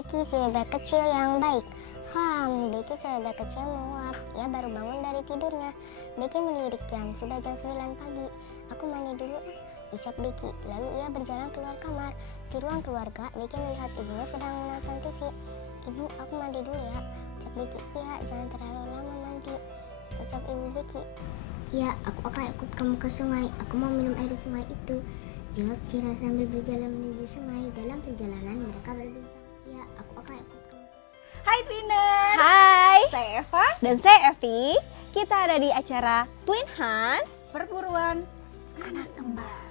Becky si bebek kecil yang baik. Becky si bebek kecil menguap. Ia baru bangun dari tidurnya. Becky melirik jam, sudah jam 9 pagi. Aku mandi dulu, ucap Becky. Lalu ia berjalan keluar kamar. Di ruang keluarga, Becky melihat ibunya sedang menonton TV. Ibu, aku mandi dulu ya, ucap Becky. Iya, jangan terlalu lama mandi, ucap ibu Becky. Iya, aku akan ikut kamu ke sungai. Aku mau minum air sungai itu, jawab Sira sambil berjalan menuju sungai. Dalam perjalanan mereka berbincang. Iya, aku akan ikut kamu. Hai Twiners. Hai, Saya Eva. dan saya Evi. Kita ada di acara Twin Hunt Perburuan Anak Kembar.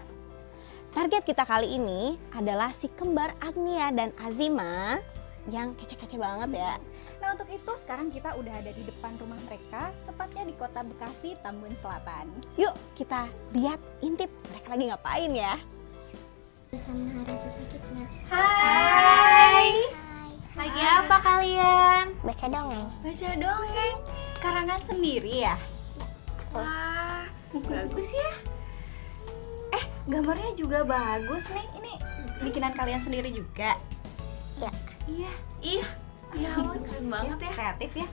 Target kita kali ini adalah si kembar Agnia dan Azima yang kece-kece banget ya. Nah, untuk itu sekarang kita udah ada di depan rumah mereka, tepatnya di Kota Bekasi, Tambun Selatan. Yuk kita lihat intip mereka lagi ngapain ya. Bersama rasa sakitnya. Hai. Lagi apa kalian? Baca dongeng. Baca dongeng. Karangan sendiri ya? Wah, bagus ya. Gambarnya juga bagus nih. Ini bikinan kalian sendiri juga? Ya. Iya. Ih, ya ampun, keren banget ya. Kreatif ya.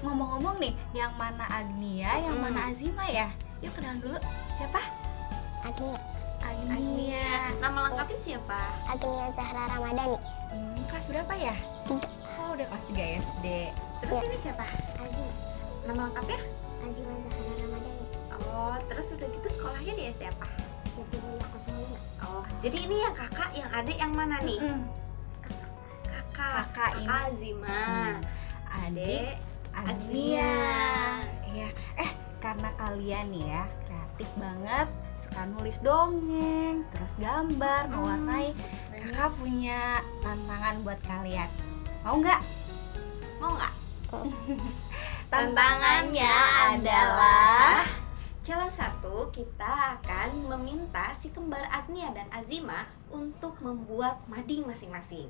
Ngomong-ngomong nih, yang mana Agnia, yang mana Azima ya? Yuk kenalan dulu. Siapa? Agnia. Agnia. Nama lengkapnya siapa? Agnia Zahra Ramadhani. Kelas berapa ya? 3. Oh, udah kelas 3 SD. Terus Ya. ini siapa? Azima. Nama lengkapnya? Azima Zahra Ramadhani. Oh, terus udah gitu sekolahnya di SD apa? Jadi Mulia 05. Oh, jadi ini yang kakak, yang adik yang mana nih? Kakak. Kakak ini. Azima. Adik Agnia. Iya. Karena kalian nih ya kreatif banget, suka nulis dongeng, terus gambar, mewarnai. Kakak punya tantangan buat kalian. Mau nggak? Mau nggak? Tantangannya adalah Challenge 1, kita akan meminta si kembar Agnia dan Azima untuk membuat mading masing-masing.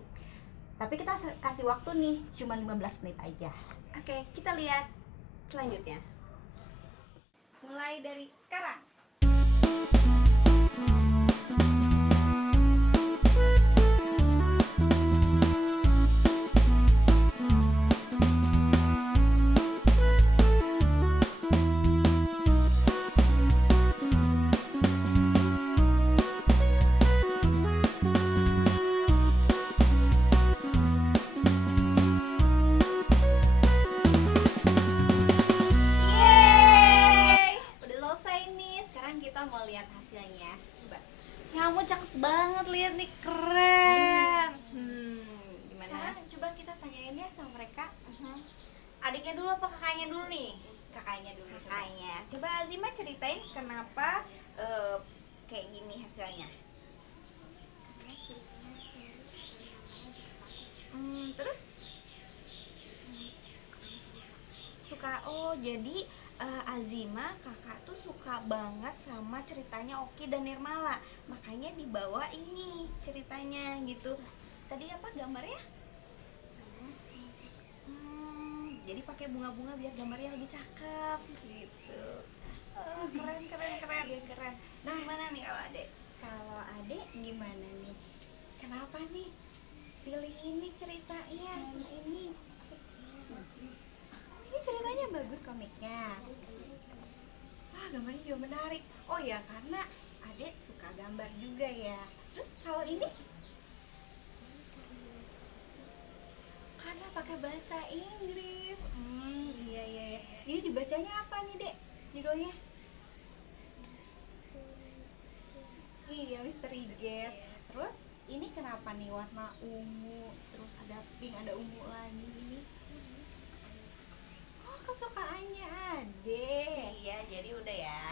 tapi kita kasih waktu nih cuma 15 menit aja. Oke, kita lihat selanjutnya. Mulai dari sekarang. Udah selesai nih. Sekarang kita mau lihat hasilnya. Coba. Ya ampun, cakep banget, lihat nih, keren. Gimana? Sekarang coba kita tanyain ya sama mereka. Adiknya dulu apa kakaknya dulu nih? Kakaknya dulu. Kakaknya. Coba Azima ceritain kenapa kayak gini hasilnya. Terus suka, jadi Azima kakak tuh suka banget sama ceritanya Oki dan Nirmala, makanya dibawa ini ceritanya gitu. Terus tadi apa gambarnya? Jadi pakai bunga-bunga biar gambarnya lebih cakep gitu. Keren. Keren. Nah, gimana nih kalau adek? Kalau adek gimana nih? Kenapa nih pilih ini ceritanya? Ini ceritanya bagus komiknya. Wah, gambarnya juga menarik. Oh ya, karena adek suka gambar juga ya. Terus kalau ini? Karena pakai bahasa Inggris. Iya. Ini dibacanya apa nih, Dek? Judulnya? Iya, Misteri Guest. Terus ini kenapa nih warna ungu, terus ada pink, ada ungu lagi ini? Oh, kesukaannya Ade. Iya, jadi udah ya.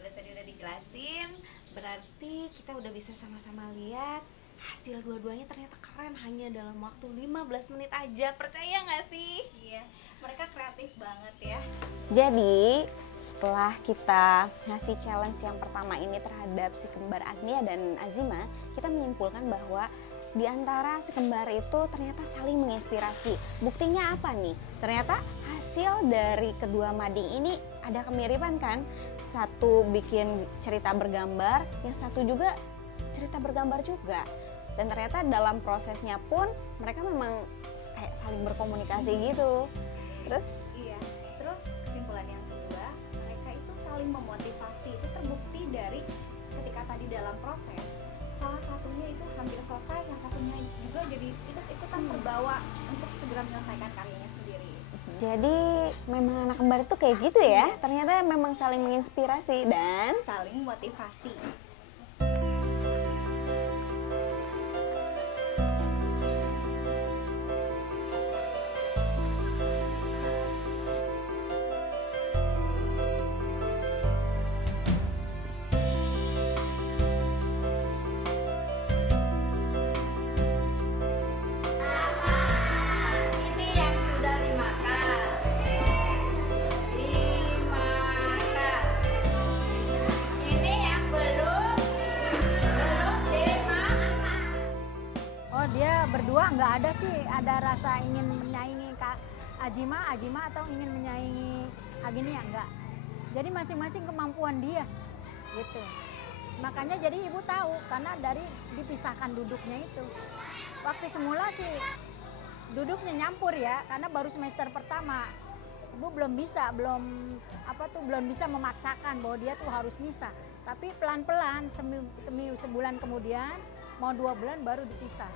Tadi udah dijelasin. Berarti kita udah bisa sama-sama lihat hasil dua-duanya ternyata keren hanya dalam waktu 15 menit aja. Percaya nggak sih? Iya, mereka kreatif banget ya. Jadi setelah kita ngasih challenge yang pertama ini terhadap si kembar Agnia dan Azima, kita menyimpulkan bahwa di antara si kembar itu ternyata saling menginspirasi. Buktinya apa nih? Ternyata hasil dari kedua mading ini ada kemiripan kan? Satu bikin cerita bergambar, yang satu juga cerita bergambar juga. Dan ternyata dalam prosesnya pun mereka memang kayak saling berkomunikasi gitu. Terus Iya. Terus kesimpulan yang kedua, mereka itu saling memotivasi. Itu terbukti dari ketika tadi dalam proses, salah satunya itu hampir selesai, yang satunya juga jadi ikut-ikutan terbawa untuk segera menyelesaikan karyanya sendiri. jadi memang anak kembar itu kayak gitu ya. Ternyata memang saling menginspirasi dan Saling motivasi. Ini yang sudah dimakan. Dimakan. Ini yang belum dimakan. Oh, dia berdua nggak ada sih ada rasa ingin menyaingi Kak Ajima atau ingin menyaingi Agini ya enggak. Jadi masing-masing kemampuan dia gitu. Makanya jadi ibu tahu karena dari dipisahkan duduknya itu. Waktu semula sih duduknya nyampur ya karena baru semester pertama. Ibu belum bisa memaksakan bahwa dia tuh harus bisa. Tapi pelan-pelan sebulan kemudian mau 2 bulan baru dipisah.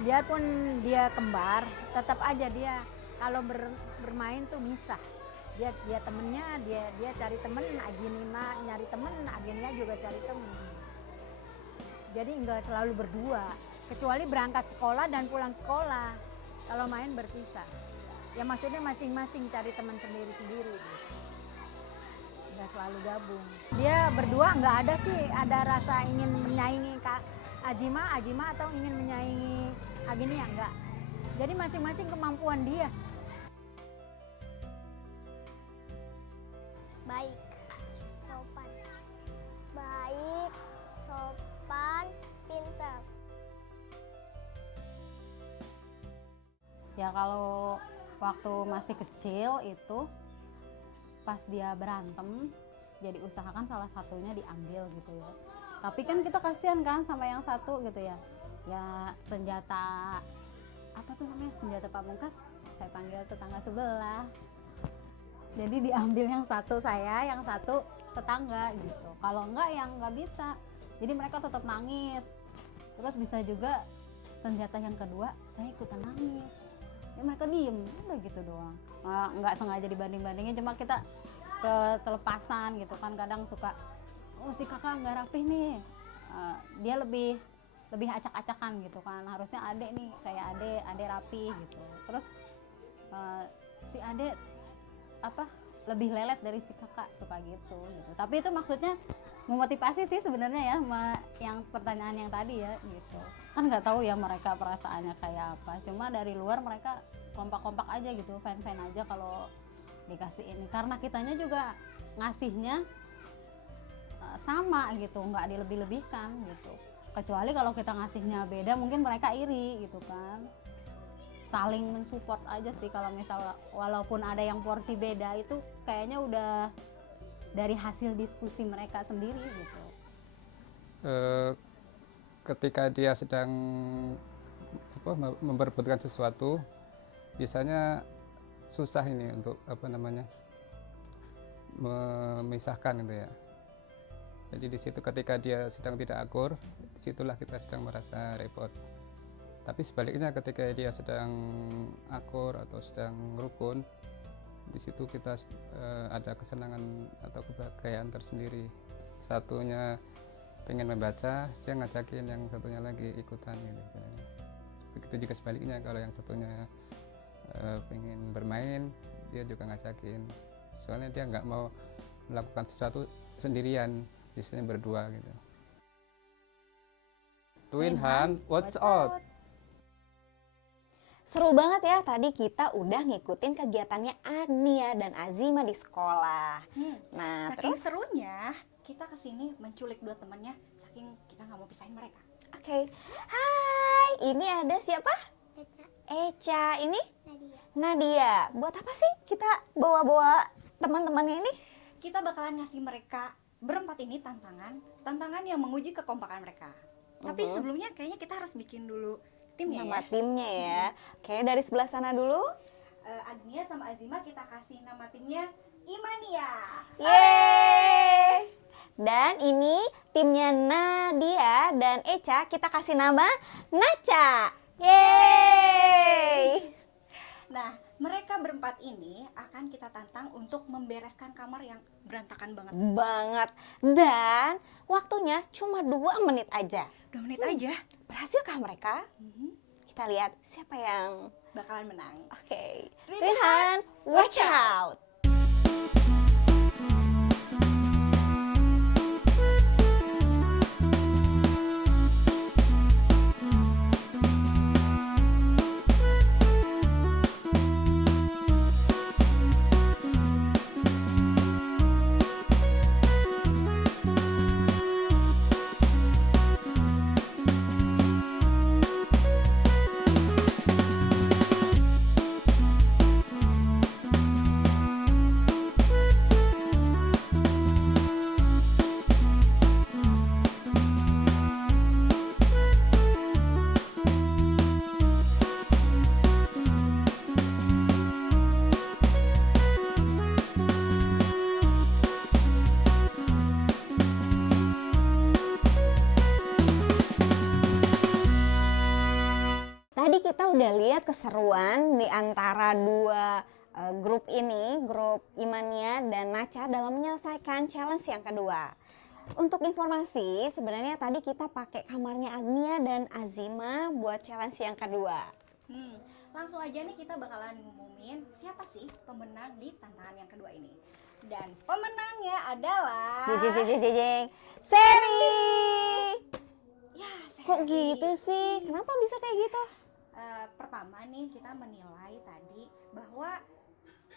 Biarpun dia kembar, tetap aja dia kalau bermain tuh misah. Dia temennya, dia cari temen, Ajinima nyari temen, Aginia juga cari temen. Jadi enggak selalu berdua, kecuali berangkat sekolah dan pulang sekolah. Kalau main berpisah. Ya maksudnya masing-masing cari teman sendiri-sendiri. Enggak selalu gabung. Dia berdua enggak ada sih ada rasa ingin menyaingi Kak Ajima atau ingin menyaingi Agini ya enggak. Jadi masing-masing kemampuan dia. Baik, sopan. Baik, sopan, pintar. Ya kalau waktu masih kecil itu pas dia berantem, jadi usahakan salah satunya diambil gitu ya. Tapi kan kita kasihan kan sama yang satu gitu ya. Ya senjata apa tuh namanya, senjata pamungkas saya panggil tetangga sebelah. Jadi diambil yang satu saya, yang satu tetangga gitu. Kalau enggak yang nggak bisa. Jadi mereka tetap nangis. Terus bisa juga senjata yang kedua saya ikutan nangis. Ya mereka diem, udah gitu doang. Nggak sengaja dibanding-bandingin, cuma kita ketelepasan gitu kan. Kadang suka, oh si kakak nggak rapih nih. Dia lebih acak-acakan gitu kan. Harusnya adek nih kayak adek rapi gitu. Terus si adek lebih lelet dari si kakak, suka gitu. Tapi itu maksudnya memotivasi sih sebenarnya ya, yang pertanyaan yang tadi ya gitu. Kan nggak tahu ya mereka perasaannya kayak apa. Cuma dari luar mereka kompak-kompak aja gitu, fan-fan aja kalau dikasih ini. Karena kitanya juga ngasihnya sama gitu, nggak dilebih-lebihkan gitu. Kecuali kalau kita ngasihnya beda, mungkin mereka iri gitu kan. Saling mensupport aja sih kalau misal walaupun ada yang porsi beda, itu kayaknya udah dari hasil diskusi mereka sendiri gitu. Ketika dia sedang memperebutkan sesuatu, biasanya susah ini untuk memisahkan gitu ya. Jadi di situ ketika dia sedang tidak akur, disitulah kita sedang merasa repot. Tapi sebaliknya ketika dia sedang akur atau sedang rukun, di situ kita ada kesenangan atau kebahagiaan tersendiri. Satunya pengen membaca, dia ngajakin yang satunya lagi ikutan gitu. Begitu juga sebaliknya, kalau yang satunya pengen bermain, dia juga ngajakin. Soalnya dia nggak mau melakukan sesuatu sendirian, biasanya berdua gitu. Twin hand, watch out. seru banget ya, tadi kita udah ngikutin kegiatannya Agnia dan Azima di sekolah. Nah, Saking terus serunya kita kesini menculik dua temannya, saking kita nggak mau pisahin mereka. oke. Hai, ini ada siapa? Eca, ini Nadia. Buat apa sih kita bawa-bawa teman-temannya ini? Kita bakalan ngasih mereka berempat ini tantangan yang menguji kekompakan mereka. Tapi sebelumnya kayaknya kita harus bikin dulu timnya Nama ya. timnya ya. Oke, dari sebelah sana dulu. Agnia sama Azima kita kasih nama timnya Imania. Yeay! Dan ini timnya Nadia dan Echa kita kasih nama Nacha. Yeay! Nah, mereka berempat ini akan kita tantang untuk membereskan kamar yang berantakan banget. Banget. Dan waktunya cuma 2 menit aja. 2 menit aja Berhasilkah mereka? Kita lihat siapa yang bakalan menang. Oke. Twinhan, watch out. Tadi kita udah lihat keseruan di antara dua grup ini, grup Imania dan Nacha dalam menyelesaikan challenge yang kedua. Untuk informasi, sebenarnya tadi kita pakai kamarnya Agnia dan Azima buat challenge yang kedua. Langsung aja nih kita bakalan ngumumin siapa sih pemenang di tantangan yang kedua ini. Dan pemenangnya adalah Jeng, Seri. ya, Kok Seri. gitu sih? Kenapa bisa kayak gitu? Pertama nih kita menilai tadi bahwa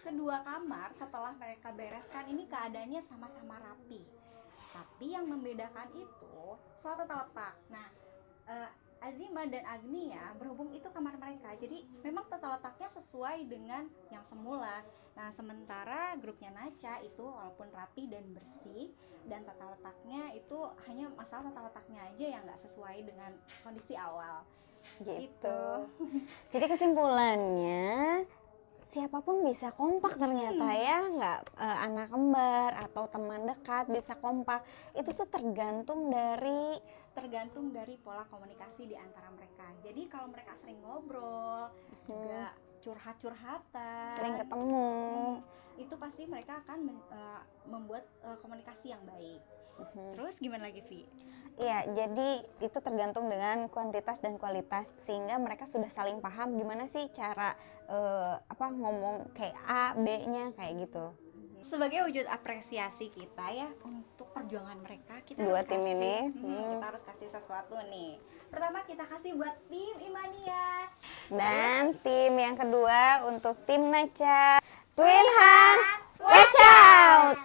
kedua kamar setelah mereka bereskan ini keadaannya sama-sama rapi. Tapi yang membedakan itu soal tata letak. Nah, Azima dan Agnia berhubung itu kamar mereka, jadi memang tata letaknya sesuai dengan yang semula. Nah, sementara grupnya Nacha itu walaupun rapi dan bersih dan tata letaknya itu hanya masalah tata letaknya aja yang nggak sesuai dengan kondisi awal. Gitu. Jadi kesimpulannya siapapun bisa kompak ternyata ya, nggak anak kembar atau teman dekat bisa kompak. Itu tuh tergantung dari pola komunikasi di antara mereka. Jadi kalau mereka sering ngobrol, juga curhat-curhatan, sering ketemu. Itu pasti mereka akan membuat komunikasi yang baik. Terus gimana lagi, Vi? Iya, jadi itu tergantung dengan kuantitas dan kualitas, sehingga mereka sudah saling paham gimana sih cara ngomong kayak A, B-nya kayak gitu. Sebagai wujud apresiasi kita ya untuk perjuangan mereka, kita Dua harus tim kasih, ini. kita harus kasih sesuatu nih. Pertama kita kasih buat tim Imania. Dan tim yang kedua untuk tim Nacha, Twinhan, watch out!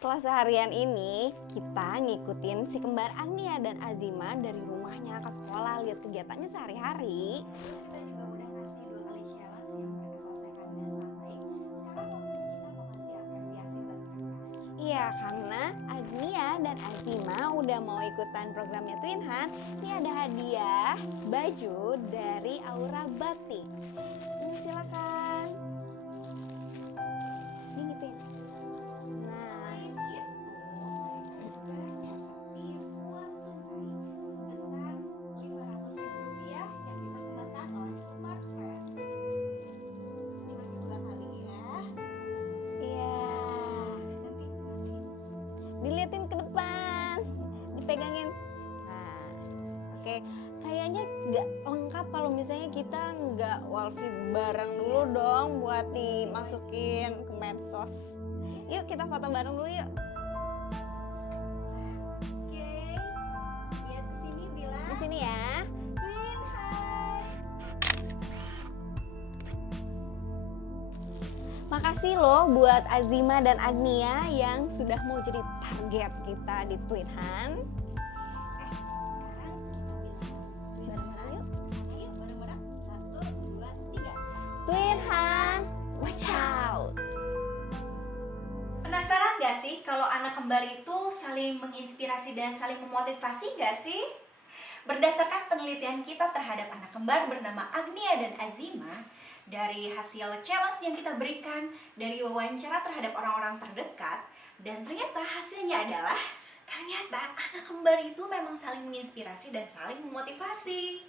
Setelah seharian ini kita ngikutin si kembar Agnia dan Azima dari rumahnya ke sekolah, lihat kegiatannya sehari-hari. Kita juga udah ngasih 2 kali challenge yang mereka selesaikan dengan sangat baik. Sekarang waktunya kita mau ngasih apresiasi buat mereka. Iya, karena Agnia dan Azima udah mau ikutan programnya Twinhan. Ini ada hadiah baju dari Aura Batik. Ini silakan. Ini ngikutin. Nah, Selain itu, mereka juga dapetin uang tunai sebesar Rp500.000 yang dipersembahkan oleh Smart Friend. Dibagi 2 kali ya. iya. Nanti Diliatin ke depan, dipegangin. Nah, oke. Kayaknya nggak lengkap kalau misalnya kita nggak walfi bareng dulu dong buat dimasukin ke medsos. Yuk kita foto bareng dulu yuk. oke. Lihat ke sini Di bilang sini ya. Twinhan. Makasih loh buat Azima dan Agnia yang sudah mau jadi target kita di Twinhan. Sekarang kita bilang Bareng-bareng yuk. yuk bareng-bareng 1, 2, 3. Twinhan, watch out. Penasaran gak sih kalau anak kembar itu saling menginspirasi dan saling memotivasi nggak sih? Berdasarkan penelitian kita terhadap anak kembar bernama Agnia dan Azima, dari hasil challenge yang kita berikan, dari wawancara terhadap orang-orang terdekat, dan ternyata hasilnya adalah ternyata anak kembar itu memang saling menginspirasi dan saling memotivasi.